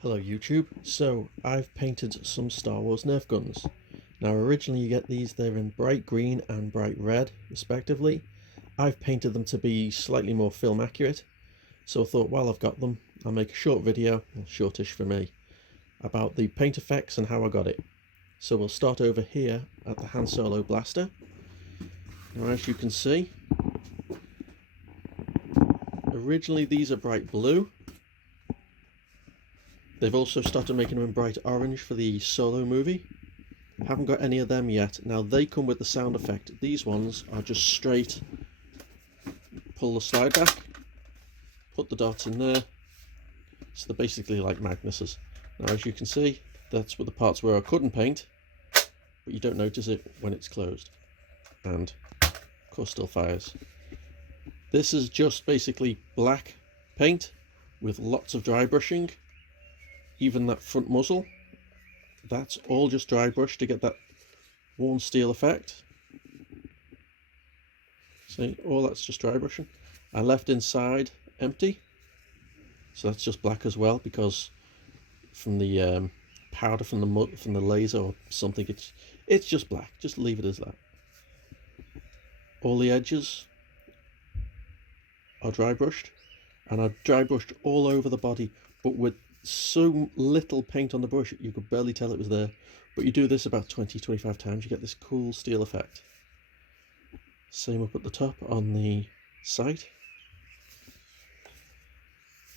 Hello YouTube. So I've painted some Star Wars Nerf guns. Now originally you get these, they're in bright green and bright red respectively. I've painted them to be slightly more film accurate, so I thought while I've got them I'll make a short video, well, shortish for me, about the paint effects and how I got it. So we'll start over here at the Han Solo blaster. Now as you can see, originally these are bright blue. They've also started making them in bright orange for the Solo movie. Haven't got any of them yet. Now they come with the sound effect. These ones are just straight, pull the slide back, put the dots in there. So they're basically like magnuses. Now as you can see, that's with the parts where I couldn't paint, but you don't notice it when it's closed. And of course still fires. This is just basically black paint with lots of dry brushing. Even that front muzzle, that's all just dry brush to get that worn steel effect. See, all that's just dry brushing. I left inside empty, so that's just black as well, because from the powder from the laser or something, it's just black. Just leave it as that. All the edges are dry brushed, and I've dry brushed all over the body, but with so little paint on the brush you could barely tell it was there. But you do this about 20-25 times, you get this cool steel effect. Same up at the top on the sight.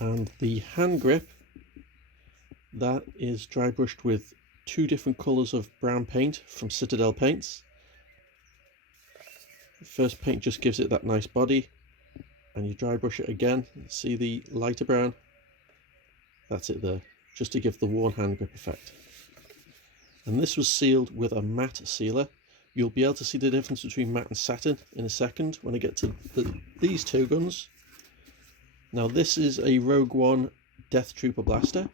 And the hand grip, that is dry brushed with two different colours of brown paint from Citadel Paints. The first paint just gives it that nice body, and you dry brush it again. See the lighter brown? That's it there, just to give the worn hand grip effect. And this was sealed with a matte sealer. You'll be able to see the difference between matte and satin in a second when I get to these two guns. Now this is a Rogue One Deathtrooper blaster.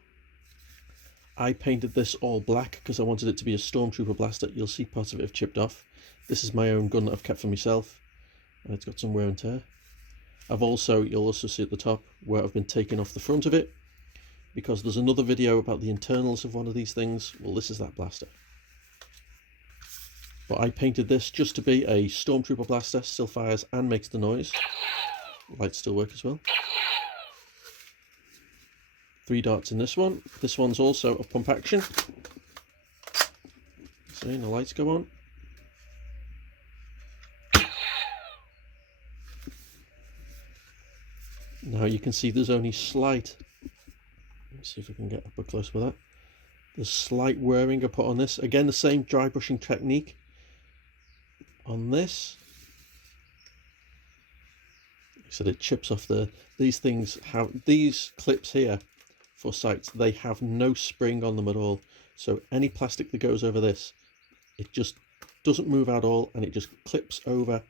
I painted this all black because I wanted it to be a Stormtrooper blaster. You'll see parts of it have chipped off. This is my own gun that I've kept for myself, and it's got some wear and tear. You'll also see at the top where I've been taking off the front of it, because there's another video about the internals of one of these things. Well, this is that blaster. But I painted this just to be a Stormtrooper blaster, still fires and makes the noise. Lights still work as well. 3 darts in this one. This one's also a pump action. See, the lights go on. Now you can see there's only slight, let's see if we can get up close with that. There's slight wearing I put on this. Again, the same dry brushing technique on this. So it chips off these things have, these clips here for sights, they have no spring on them at all. So any plastic that goes over this, it just doesn't move at all, and it just clips over,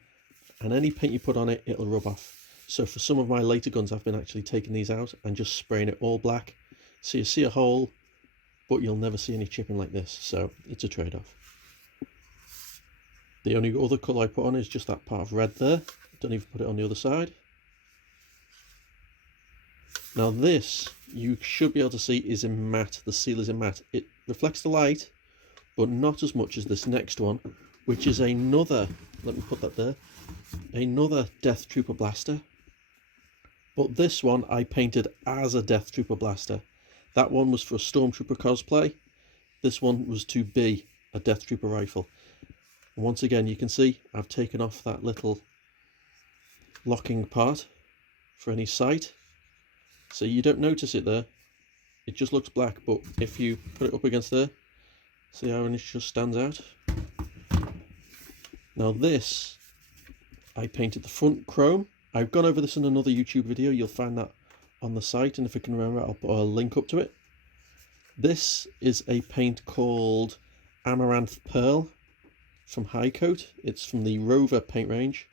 and any paint you put on it, it'll rub off. So for some of my later guns, I've been actually taking these out and just spraying it all black. So you see a hole, but you'll never see any chipping like this. So it's a trade-off. The only other colour I put on is just that part of red there. Don't even put it on the other side. Now this, you should be able to see, is in matte. The seal is in matte. It reflects the light, but not as much as this next one, which is another, let me put that there, another Deathtrooper blaster. But this one I painted as a Deathtrooper blaster. That one was for a Stormtrooper cosplay. This one was to be a Deathtrooper rifle. And once again, you can see I've taken off that little locking part for any sight. So you don't notice it there. It just looks black, but if you put it up against there, see how it just stands out? Now this, I painted the front chrome. I've gone over this in another YouTube video. You'll find that on the site, and if I can remember, I'll put a link up to it. This is a paint called Amaranth Pearl from High Coat. It's from the Rover paint range,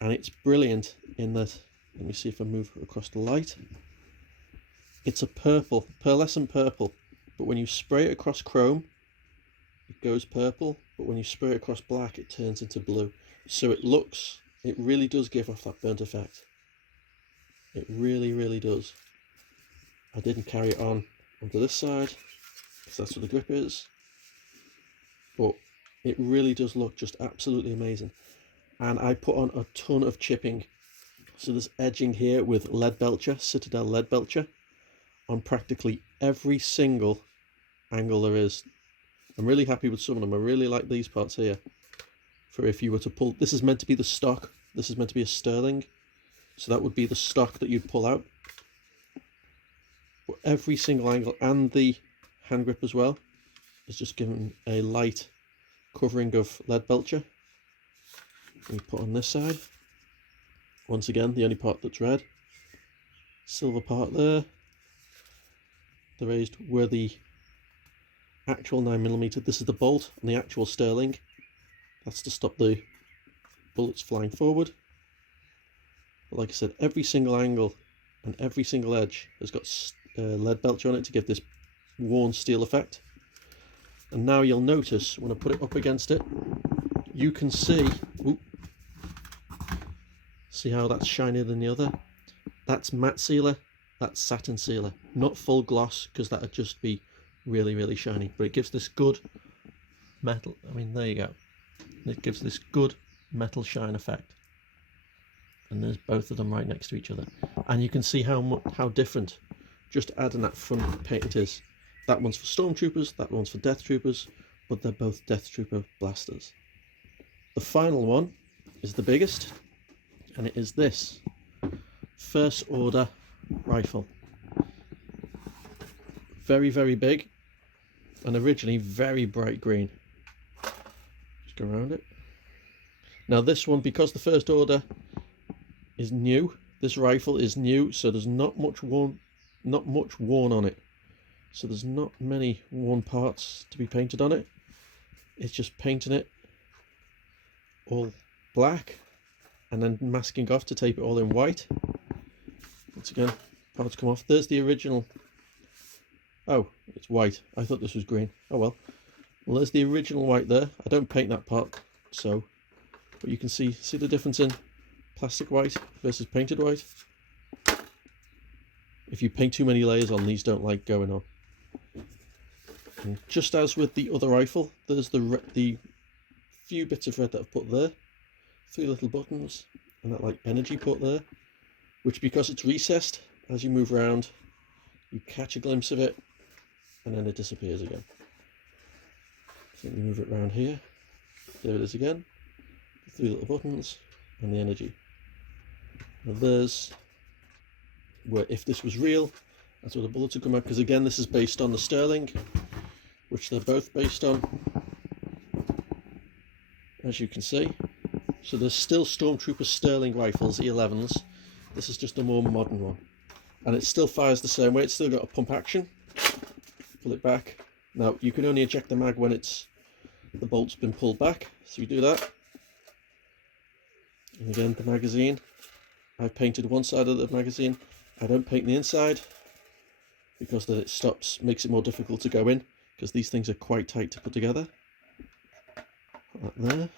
and it's brilliant in that, let me see if I move across the light. It's a purple, pearlescent purple, but when you spray it across chrome, it goes purple, but when you spray it across black, it turns into blue. So it really does give off that burnt effect. It really, really does. I didn't carry it on onto this side, because that's what the grip is. But it really does look just absolutely amazing. And I put on a ton of chipping. So there's edging here with lead belcher, Citadel lead belcher, on practically every single angle there is. I'm really happy with some of them. I really like these parts here. For if you were to pull, this is meant to be the stock. This is meant to be a sterling. So that would be the stock that you'd pull out. But every single angle, and the hand grip as well, is just given a light covering of lead belcher. We put on this side. Once again, the only part that's red. Silver part there. The raised were the actual 9mm. This is the bolt and the actual sterling. That's to stop the bullets flying forward. But like I said, every single angle and every single edge has got lead belcher on it to give this worn steel effect. And now you'll notice when I put it up against it, you can see, see how that's shinier than the other? That's matte sealer, that's satin sealer. Not full gloss, because that would just be really, really shiny. But it gives this good metal, there you go. It gives this good metal shine effect. And there's both of them right next to each other. And you can see how different just adding that front paint is. That one's for Stormtroopers, that one's for Deathtroopers, but they're both Deathtrooper blasters. The final one is the biggest, and it is this First Order rifle. Very, very big, and originally very bright green. Just go around it. Now this one, because the First Order is new, this rifle is new, so there's not much worn on it. So there's not many worn parts to be painted on it. It's just painting it all black and then masking off to tape it all in white. Once again, parts come off. There's the original. Oh, it's white. I thought this was green. Oh well. Well, there's the original white there. I don't paint that part, so, but you can see the difference in plastic white versus painted white. If you paint too many layers on, these don't like going on. And just as with the other rifle, there's the few bits of red that I've put there, 3 little buttons, and that like energy put there, which because it's recessed, as you move around, you catch a glimpse of it, and then it disappears again. So let me move it around here. There it is again, the 3 little buttons, and the energy. Now there's where if this was real, that's where the bullets would come out, because again this is based on the sterling, which they're both based on, as you can see. So there's still Stormtrooper sterling rifles, E11s. This is just a more modern one, and it still fires the same way. It's still got a pump action. Pull it back. Now you can only eject the mag when the bolt's been pulled back, so you do that. And again, the magazine, I've painted one side of the magazine. I don't paint the inside because then it makes it more difficult to go in, because these things are quite tight to put together. Put that there,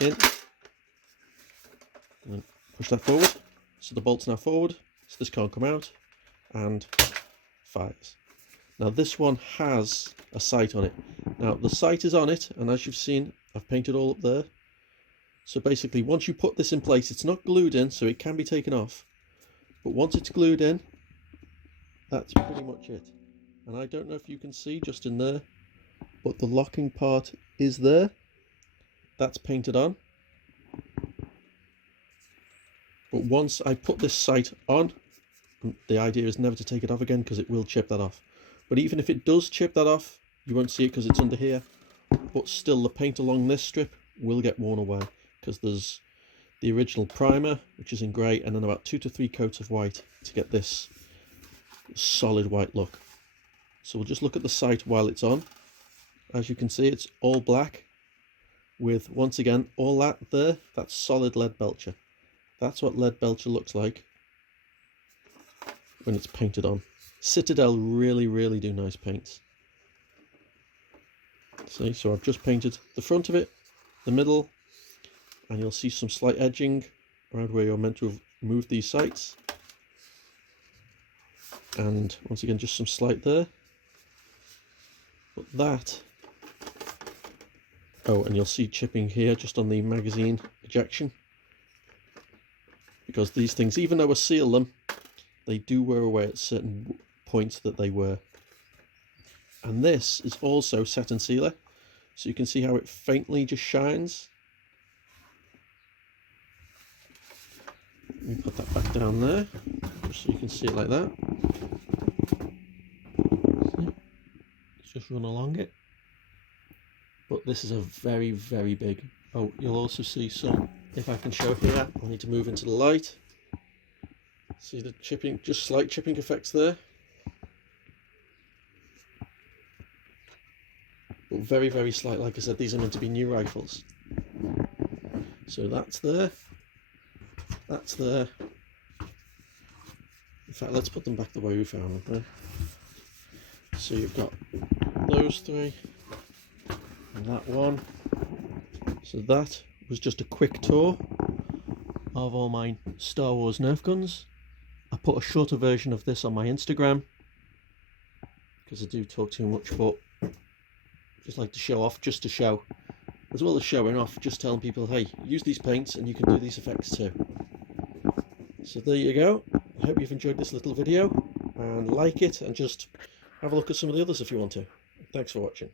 in, and then push that forward. So the bolt's now forward, so this can't come out, and fires. Now this one has a sight on it. Now the sight is on it, and as you've seen, I've painted all up there. So basically, once you put this in place, it's not glued in, so it can be taken off. But once it's glued in, that's pretty much it. And I don't know if you can see just in there, but the locking part is there. That's painted on. But once I put this sight on, the idea is never to take it off again, because it will chip that off. But even if it does chip that off, you won't see it because it's under here. But still, the paint along this strip will get worn away, because there's the original primer, which is in grey, and then about 2 to 3 coats of white to get this solid white look. So we'll just look at the sight while it's on. As you can see, it's all black with, once again, all that there, that's solid lead belcher. That's what lead belcher looks like when it's painted on. Citadel really, really do nice paints. See, so I've just painted the front of it, the middle, and you'll see some slight edging around where you're meant to have moved these sights. And once again, just some slight there. But that, oh, and you'll see chipping here just on the magazine ejection, because these things, even though I seal them, they do wear away at certain points that they wear. And this is also set and sealer, so you can see how it faintly just shines. Let me put that back down there, just so you can see it like that. Let's just run along it. But this is a very, very big. Oh, you'll also see some, if I can show here, I need to move into the light. See the chipping, just slight chipping effects there. But very, very slight. Like I said, these are meant to be new rifles. So that's there. That's there. In fact, let's put them back the way we found them. Right? So you've got those three and that one. So that was just a quick tour of all my Star Wars Nerf guns. I put a shorter version of this on my Instagram because I do talk too much, but just like to show off, just to show, as well as showing off, just telling people, hey, use these paints and you can do these effects too. So there you go. I hope you've enjoyed this little video, and like it, and just have a look at some of the others if you want to. Thanks for watching.